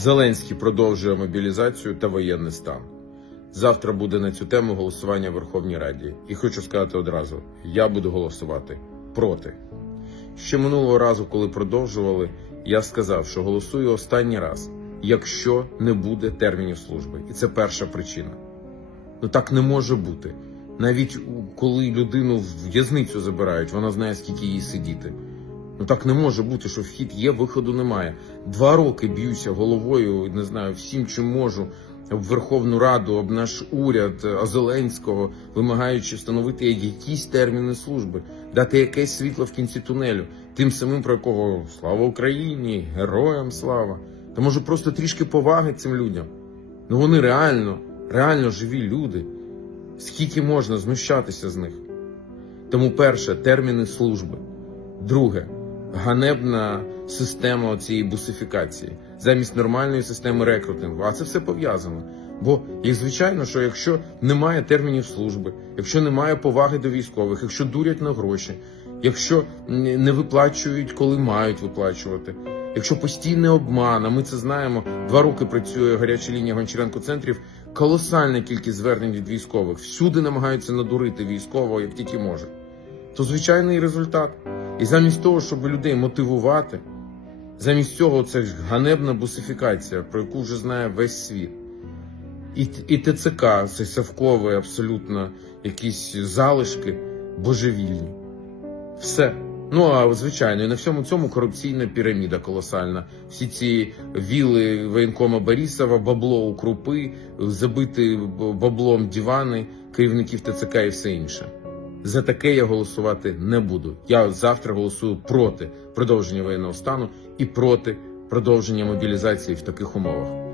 Зеленський продовжує мобілізацію та воєнний стан. Завтра буде на цю тему голосування в Верховній Раді. І хочу сказати одразу: я буду голосувати проти. Ще минулого разу, коли продовжували, я сказав, що голосую останній раз, якщо не буде термінів служби. І це перша причина. Ну так не може бути. Навіть коли людину в в'язницю забирають, вона знає, скільки їй сидіти. Ну так не може бути, що вхід є, виходу немає. Два роки б'юся головою, не знаю, всім, чим можу, об Верховну Раду, об наш уряд, а Зеленського, вимагаючи встановити якісь терміни служби, дати якесь світло в кінці тунелю, тим самим, про якого слава Україні, героям слава. Та може просто трішки поваги цим людям. Ну вони реально, реально живі люди. Скільки можна знущатися з них? Тому перше терміни служби. Друге ганебна система цієї бусифікації замість нормальної системи рекрутингу. А це все пов'язано. Бо, як звичайно, що якщо немає термінів служби, якщо немає поваги до військових, якщо дурять на гроші, якщо не виплачують, коли мають виплачувати, якщо постійний обман, а ми це знаємо, два роки працює гаряча лінія Гончаренко центрів, колосальна кількість звернень від військових. Всюди намагаються надурити військового, як тільки можуть. То звичайний результат. І замість того, щоб людей мотивувати, замість цього це ганебна бусифікація, про яку вже знає весь світ. І, і ТЦК, це Савкове, абсолютно якісь залишки божевільні. Все. Ну а звичайно, і на всьому цьому корупційна піраміда колосальна. Всі ці віли воєнкома Борисова, бабло у крупи, забити баблом дивани, керівників ТЦК і все інше. За таке я голосувати не буду. Я завтра голосую проти продовження воєнного стану і проти продовження мобілізації в таких умовах.